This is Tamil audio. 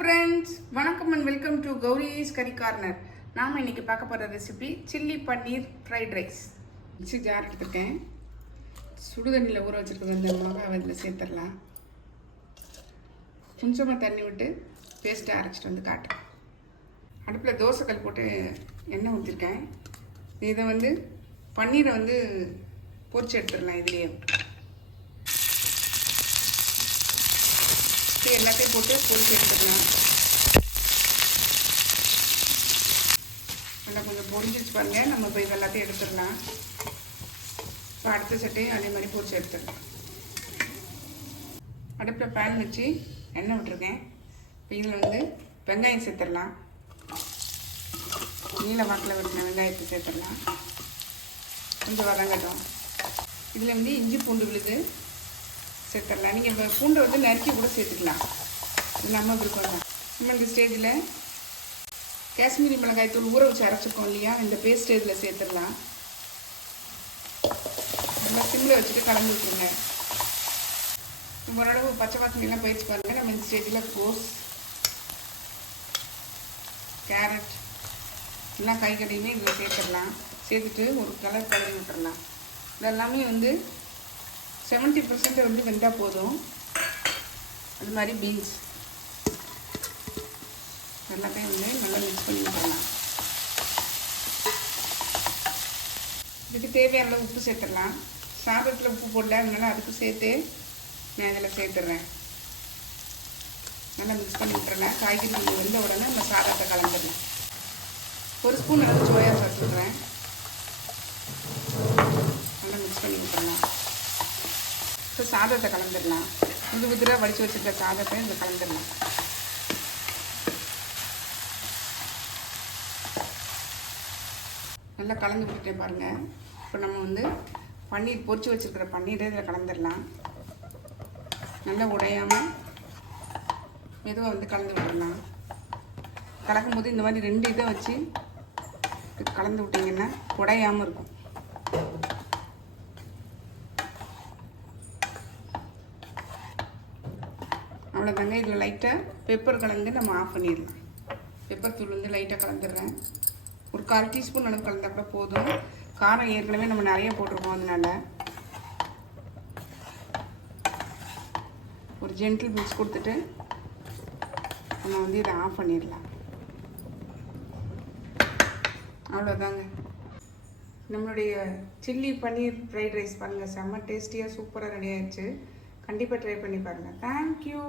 ஃப்ரெண்ட்ஸ், வணக்கம் and welcome to Gowri's curry corner. நாம் இன்னைக்கு பார்க்க போகிற recipe chilli paneer fried rice. Mixie jar எடுத்துருக்கேன். சுடுதண்ணியில் ஊற வச்சுருக்க அந்த மிளகாவை இதில் சேர்த்துடலாம். கொஞ்சமாக தண்ணி விட்டு பேஸ்ட்டை அரைச்சிட்டு வந்து காட்டுறேன். அடுப்பில் தோசைக்கல் போட்டு எண்ணெய் ஊற்றிருக்கேன். இதை பன்னீரை பொரிச்சு எடுத்துடலாம். இதுலேயே எல்லாத்தையும் போட்டு பொரிச்சு எடுத்துக்கலாம். நல்லா கொஞ்சம் பொரிஞ்சிச்சு பாருங்க. நம்ம இப்போ இது எல்லாத்தையும் எடுத்துடலாம். இப்போ அடுத்த சட்டையும் அதே மாதிரி பொரிச்சு எடுத்துடலாம். அடுப்பில் பேன் வச்சு எண்ணெய் விட்டுருக்கேன். இப்போ இதில் வெங்காயம் சேர்த்துடலாம். நீல வாக்கில் வெட்டின வெங்காயத்தை சேர்த்துடலாம். கொஞ்சம் வதங்கட்டும். இதில் இஞ்சி பூண்டு விழுது சேர்த்துடலாம். நீங்கள் பூண்டை நறுக்கி கூட சேர்த்துக்கலாம். இது நம்ம விருப்பம் தான். நம்ம இந்த ஸ்டேஜில் காஷ்மீரி மிளகாய் தூள் ஊற வச்சு அரைச்சிருக்கோம் இல்லையா, இந்த பேஸ்ட் இதில் சேர்த்துடலாம். நல்லா சிம்மில் வச்சுட்டு கலந்து விட்டுருங்க. ஓரளவு பச்சை வாசனைலாம் போயிடுச்சு பாருங்கள். நம்ம இந்த ஸ்டேஜில் கோஸ், கேரட் எல்லாம் காய்கறியுமே இதில் சேர்த்துடலாம். சேர்த்துட்டு ஒரு கலர் கலரி விட்டுடலாம். இதெல்லாமே 70% வெந்தால் போதும். அது மாதிரி பீன்ஸ் எல்லாத்தையும் நல்லா மிக்ஸ் பண்ணி விட்டுடலாம். இதுக்கு தேவையான உப்பு சேர்த்துடலாம். சாதத்தில் உப்பு போடல, அதனால அதுக்கு சேர்த்து நான் இதில் சேர்த்துட்றேன். நல்லா மிக்ஸ் பண்ணி விட்டுறேன். காய்கறி வெந்த உடனே நம்ம சாதத்தை கலந்துடலாம். ஒரு ஸ்பூன் சோயா சாஸ் விட்டுறேன். நல்லா மிக்ஸ் பண்ணி விட்டுறலாம். இப்போ சாதத்தை கலந்துடலாம். உதிராக வடித்து வச்சுருக்க சாதத்தை இதை கலந்துடலாம். நல்லா கலந்து விட்டுட்டே பாருங்கள். இப்போ நம்ம பன்னீர் பொரிச்சு வச்சுருக்கிற பன்னீரை இதில் கலந்துடலாம். நல்லா உடையாமல் மெதுவாக கலந்து விட்டுடலாம். கலக்கும்போது இந்த மாதிரி 2 இதை வச்சு கலந்து விட்டிங்கன்னா உடையாமல் இருக்கும். அவ்வளோதாங்க. இதில் லைட்டாக பெப்பர் கலந்து நம்ம ஆஃப் பண்ணிடலாம். பெப்பர் தூள் லைட்டாக கலந்துடுறேன். ஒரு 1/4 டீஸ்பூன் அளவு கலந்தால் கூட போதும். காரம் ஏற்கனவே நம்ம நிறைய போட்டிருக்கோம். அதனால ஒரு ஜென்டில் மிக்ஸ் கொடுத்துட்டு நம்ம இதை ஆஃப் பண்ணிடலாம். அவ்வளோதாங்க. நம்மளுடைய சில்லி பன்னீர் ஃப்ரைட் ரைஸ் பாருங்கள், செம்ம டேஸ்டியாக சூப்பராக ரெடி ஆயிடுச்சு. கண்டிப்பாக ட்ரை பண்ணி பாருங்கள். தேங்க்யூ.